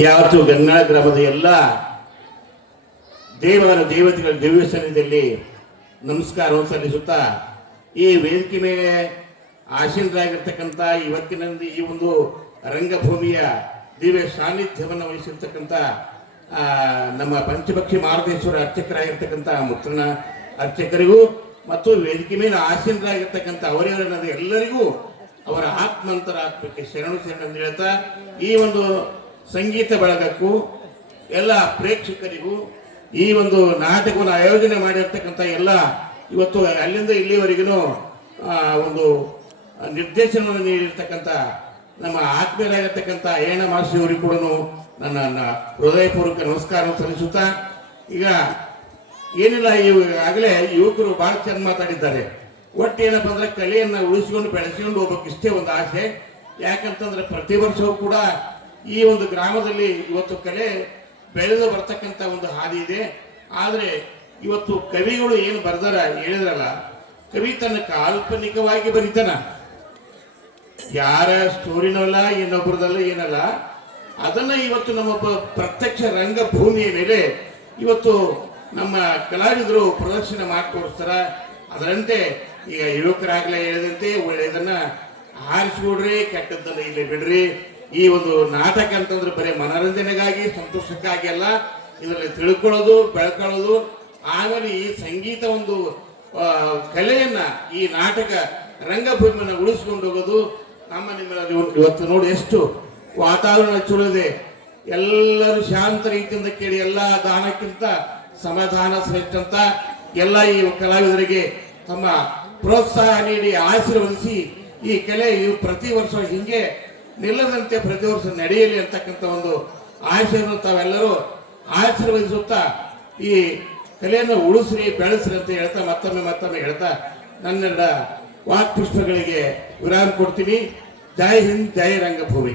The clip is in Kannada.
ಯಾವತ್ತು ಗಂಗಾ ಗ್ರಾಮದ ಎಲ್ಲ ದೇವರ ದೇವತೆಗಳ ದಿವ್ಯ ಸನ್ನಿಧಿಯಲ್ಲಿ ನಮಸ್ಕಾರವನ್ನು ಸಲ್ಲಿಸುತ್ತಾ, ಈ ವೇದಿಕೆ ಮೇಲೆ ಆಶೀನರಾಗಿರ್ತಕ್ಕಂಥ ಇವತ್ತಿನ ಈ ಒಂದು ರಂಗಭೂಮಿಯ ದಿವ್ಯ ಸಾನ್ನಿಧ್ಯವನ್ನು ವಹಿಸಿರ್ತಕ್ಕಂಥ ನಮ್ಮ ಪಂಚಪಕ್ಷಿ ಮಾರುತೇಶ್ವರ ಅರ್ಚಕರಾಗಿರ್ತಕ್ಕಂಥ ಮುತ್ತಣ್ಣ ಅರ್ಚಕರಿಗೂ ಮತ್ತು ವೇದಿಕೆ ಮೇಲೆ ಆಸೀನರಾಗಿರ್ತಕ್ಕಂಥ ಅವರಿವರನ್ನದ ಎಲ್ಲರಿಗೂ ಅವರ ಆತ್ಮಂತರ ಆತ್ಮಕ್ಕೆ ಶರಣು ಶರಣ ಹೇಳ್ತಾ, ಈ ಒಂದು ಸಂಗೀತ ಬಳಗಕ್ಕೂ ಎಲ್ಲ ಪ್ರೇಕ್ಷಕರಿಗೂ ಈ ಒಂದು ನಾಟಕವನ್ನು ಆಯೋಜನೆ ಮಾಡಿರ್ತಕ್ಕಂಥ ಎಲ್ಲ ಇವತ್ತು ಅಲ್ಲಿಂದ ಇಲ್ಲಿವರೆಗೂ ಒಂದು ನಿರ್ದೇಶನವನ್ನು ನೀಡಿರ್ತಕ್ಕಂಥ ನಮ್ಮ ಆತ್ಮೀಯರಾಗಿರ್ತಕ್ಕಂಥ ಏಣ ಅವರಿಗೆ ಕೂಡ ನನ್ನ ಹೃದಯಪೂರ್ವಕ ನಮಸ್ಕಾರ ಸಲ್ಲಿಸುತ್ತಾ, ಈಗ ಏನಿಲ್ಲ ಈಗಾಗಲೇ ಯುವಕರು ಭಾಳ ಚೆಂದ ಮಾತಾಡಿದ್ದಾರೆ. ಒಟ್ಟು ಏನಪ್ಪ ಅಂದ್ರೆ ಕಲೆಯನ್ನ ಉಳಿಸ್ಕೊಂಡು ಬೆಳೆಸ್ಕೊಂಡು ಹೋಗ್ಬೇಕು ಇಷ್ಟೇ ಒಂದು ಆಸೆ. ಯಾಕಂತಂದ್ರೆ ಪ್ರತಿ ವರ್ಷವೂ ಕೂಡ ಈ ಒಂದು ಗ್ರಾಮದಲ್ಲಿ ಇವತ್ತು ಕಲೆ ಬೆಳೆದು ಬರ್ತಕ್ಕಂಥ ಒಂದು ಹಾದಿ ಇದೆ. ಆದರೆ ಇವತ್ತು ಕವಿಗಳು ಏನು ಬರ್ದಾರ ಹೇಳಿದ್ರಲ್ಲ, ಕವಿ ತನ್ನ ಕಾಲ್ಪನಿಕವಾಗಿ ಬರೀತಾನ. ಯಾರ ಸ್ಟೋರಿನಲ್ಲ ಇನ್ನೊಬ್ಬರದಲ್ಲ ಏನಲ್ಲ, ಅದನ್ನ ಇವತ್ತು ನಮ್ಮ ಪ್ರತ್ಯಕ್ಷ ರಂಗಭೂಮಿಯ ಮೇಲೆ ಇವತ್ತು ನಮ್ಮ ಕಲಾವಿದರು ಪ್ರದರ್ಶನ ಮಾಡಿ ತೋರಿಸ್ತಾರ ಅದರಂತೆ ಈಗ ಯುವಕರಾಗಲೇ ಹೇಳಿದಂತೆ ಒಳ್ಳೆಯದನ್ನ ಆರಿಸ್ಕೊಡ್ರಿ, ಕೆಟ್ಟದ್ದನ್ನ ಇಲ್ಲಿ ಬಿಡ್ರಿ. ಈ ಒಂದು ನಾಟಕ ಅಂತಂದ್ರೆ ಬರೀ ಮನೋರಂಜನೆಗಾಗಿ, ಸಂತೋಷಕ್ಕಾಗಿ ಅಲ್ಲ, ಇದರಲ್ಲಿ ತಿಳ್ಕೊಳ್ಳೋದು, ಬೆಳ್ಕೊಳ್ಳೋದು. ಆಮೇಲೆ ಈ ಸಂಗೀತ ಒಂದು ಕಲೆಯನ್ನ ಈ ನಾಟಕ ರಂಗಭೂಮಿಯನ್ನು ಉಳಿಸ್ಕೊಂಡು ಹೋಗೋದು. ನಮ್ಮ ನಿಮ್ಮಲ್ಲಿ ಇವತ್ತು ನೋಡಿ ಎಷ್ಟು ವಾತಾವರಣ ಚಲೋ ಎಲ್ಲರೂ ಶಾಂತ ರೀತಿಯಿಂದ ಕೇಳಿ, ಎಲ್ಲ ದಾನಕ್ಕಿಂತ ಸಮಾಧಾನ ಶ್ರೇಷ್ಠ ಅಂತ ಎಲ್ಲ ಈ ಕಲಾವಿದರಿಗೆ ತಮ್ಮ ಪ್ರೋತ್ಸಾಹ ನೀಡಿ ಆಶೀರ್ವದಿಸಿ ಈ ಕಲೆ ಪ್ರತಿ ವರ್ಷ ಹಿಂಗೆ ನಿಲ್ಲದಂತೆ ಪ್ರತಿ ವರ್ಷ ನಡೆಯಲಿ ಅಂತಕ್ಕಂಥ ಒಂದು ಆಶಯವನ್ನು ತಾವೆಲ್ಲರೂ ಆಶೀರ್ವದಿಸುತ್ತಾ ಈ ಕಲೆಯನ್ನು ಉಳಿಸ್ರಿ, ಬೆಳೆಸ್ರಿ ಅಂತ ಹೇಳ್ತಾ ಮತ್ತೊಮ್ಮೆ ಮತ್ತೊಮ್ಮೆ ಹೇಳ್ತಾ ನನ್ನೆಲ್ಲ ವಾಕ್ಪುಷ್ಪಗಳಿಗೆ ವಿರಾಮ ಕೊಡ್ತೀನಿ. ಜೈ ಹಿಂದ್, ಜೈ ರಂಗಭೂಮಿ.